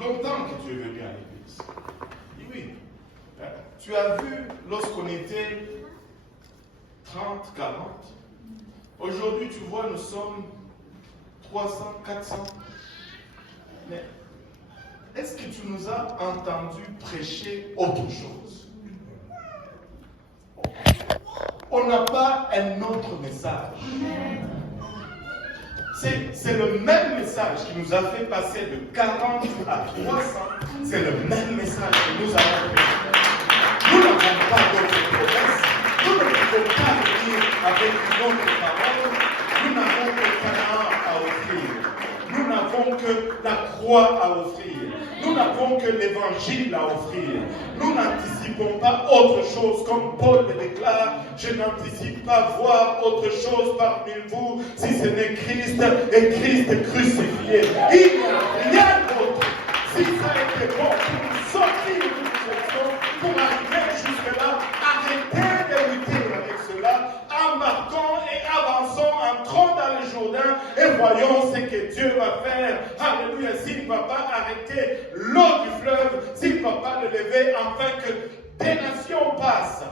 longtemps que tu es venu à l'église. Oui. Tu as vu lorsqu'on était 30, 40. Aujourd'hui, tu vois, nous sommes 300, 400. Mais est-ce que tu nous as entendu prêcher autre chose? On n'a pas un autre message. C'est le même message qui nous a fait passer de 40 à 300. C'est le même message que nous avons fait. Nous n'avons pas d'autres promesses. Nous ne pouvons pas venir avec une autre parole. Nous n'avons que Canaan à offrir. Nous n'avons que la croix à offrir. Nous n'avons que l'évangile à offrir. Nous n'anticipons pas autre chose, comme Paul le déclare. Je n'anticipe pas voir autre chose parmi vous, si ce n'est Christ et Christ crucifié. Il n'y a rien d'autre. Si ça a été bon pour nous sortir de situation, pour arriver jusque-là, arrêtez de lutter avec cela, embarquons et avançons, entrons dans le Jourdain et voyons ce que Dieu va faire. Alléluia, s'il ne va pas arrêter l'eau du fleuve, s'il ne va pas le lever, afin que des nations passent,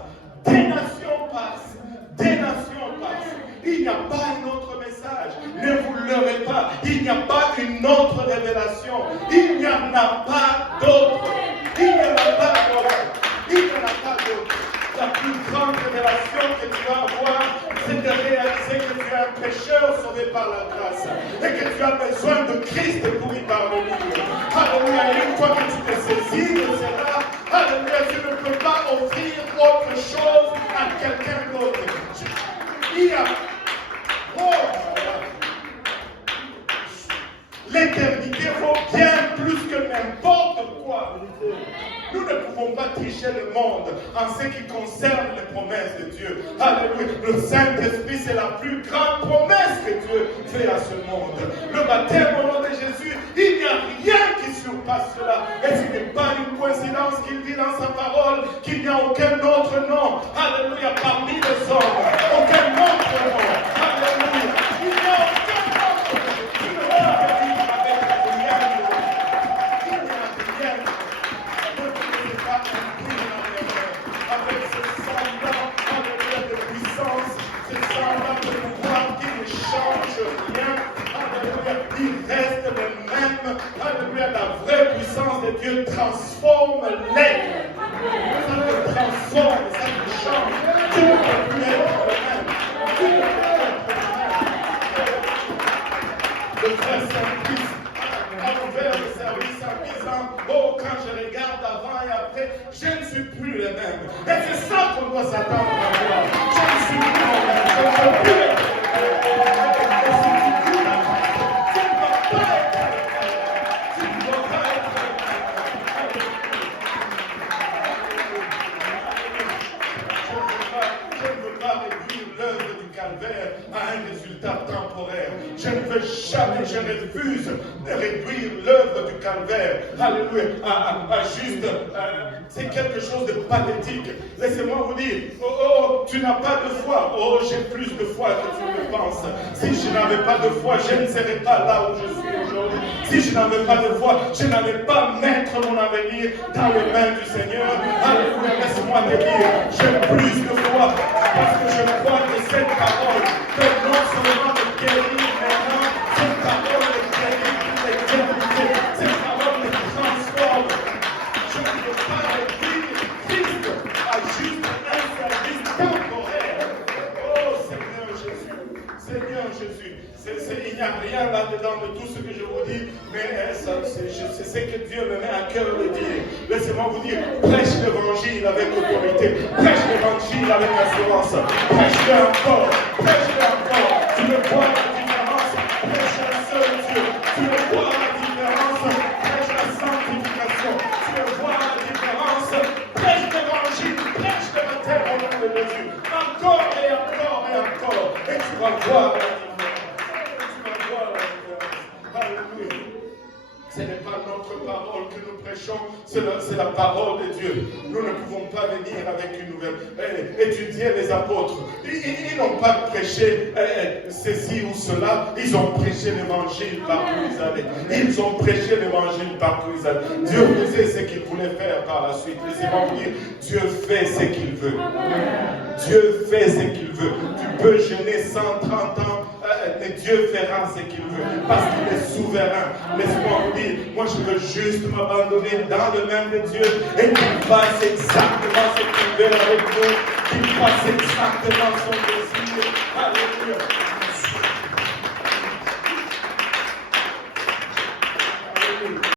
des nations passent, des nations passent. Il n'y a pas un autre message. Ne vous leurrez pas. Il n'y a pas une autre révélation. Il n'y en a pas d'autre. Il n'y en a pas d'autre. Il n'y en a pas d'autre. La plus grande révélation que tu vas avoir, c'est de réaliser que tu es un pécheur sauvé par la grâce et que tu as besoin de Christ pour y parvenir. Alléluia. Et une fois que tu te saisis de cela, alléluia, tu ne peux pas offrir autre chose à quelqu'un d'autre. Il y a l'éternité vaut bien plus que n'importe quoi. Nous ne pouvons pas tricher le monde en ce qui concerne les promesses de Dieu. Alléluia. Le Saint-Esprit, c'est la plus grande promesse que Dieu fait à ce monde. Le baptême au nom de Jésus, il n'y a rien qui surpasse cela. Et ce n'est pas une coïncidence qu'il dit dans sa parole qu'il n'y a aucun autre nom. Alléluia. Parmi les hommes. Aucun autre nom. Alléluia. Il n'y a aucun autre. Tu ne peux pas vivre avec rien. Il n'y a rien. Avec ce sang-là, de puissance, ce sang-là de pouvoir qui ne change rien, alléluia, il reste le même, alléluia, la vraie puissance de Dieu transforme l'être, ça te transforme, ça te change, tu ne peux plus être le même, tu ne peux plus être le même. Le frère Saint-Christ a ouvert le service en disant, oh, quand je regarde avant et après, je ne suis plus le même. Et c'est ça qu'on doit s'attendre à voir. Je ne suis plus le même. Je ne peux plus être le même. Et si tu dis la grâce, tu ne dois pas être le même. Tu ne dois pas être le même. Je ne veux pas réduire l'œuvre du calvaire à un résultat temporaire. Je ne veux jamais, je refuse de réduire l'œuvre du calvaire, alléluia, à juste, c'est quelque chose de pathétique. Laissez-moi vous dire, oh, tu n'as pas de foi, oh, j'ai plus de foi que tu ne le penses. Si je n'avais pas de foi, je ne serais pas là où je suis aujourd'hui. Si je n'avais pas de foi, je n'allais pas mettre mon avenir dans les mains du Seigneur. Alléluia, laisse-moi te dire, j'ai plus de foi parce que je crois que cette parole peut non seulement me guérir maintenant, cette parole me guérit pour l'éternité, cette parole me transforme. Je ne veux pas réduire Christ à juste un service temporaire. Oh Seigneur Jésus, Seigneur Jésus, il n'y a rien là-dedans de tout ce que je vous dis, mais je sais que Dieu me met à cœur de dire. Laissez-moi vous dire, prêche l'évangile avec autorité, prêche l'évangile avec assurance, prêche-le encore, prêche-le encore. Tu veux voir la différence, prêche un seul Dieu. Tu veux voir la différence, prêche la sanctification. Tu veux voir la différence, prêche l'évangile, prêche le baptême au nom de Jésus. Encore et encore et encore. Et tu vas voir la différence. Alléluia. Ce n'est pas notre parole que nous prêchons, c'est la parole de Dieu. Nous ne pouvons pas venir avec une nouvelle. Étudier les apôtres. Ils n'ont pas prêché ceci ou cela. Ils ont prêché l'évangile partout où ils allaient. Ils ont prêché l'évangile partout. pas prise. Dieu faisait ce qu'il voulait faire par la suite. Laissez-moi vous dire, Dieu fait ce qu'il veut. Dieu fait ce qu'il veut. Tu peux jeûner 130 ans, mais Dieu fera ce qu'il veut. Parce qu'il est souverain. Laissez-moi vous dire, moi je veux juste m'abandonner dans le même de Dieu et qu'il fasse exactement ce qu'il veut avec nous. Qu'il fasse exactement son désir.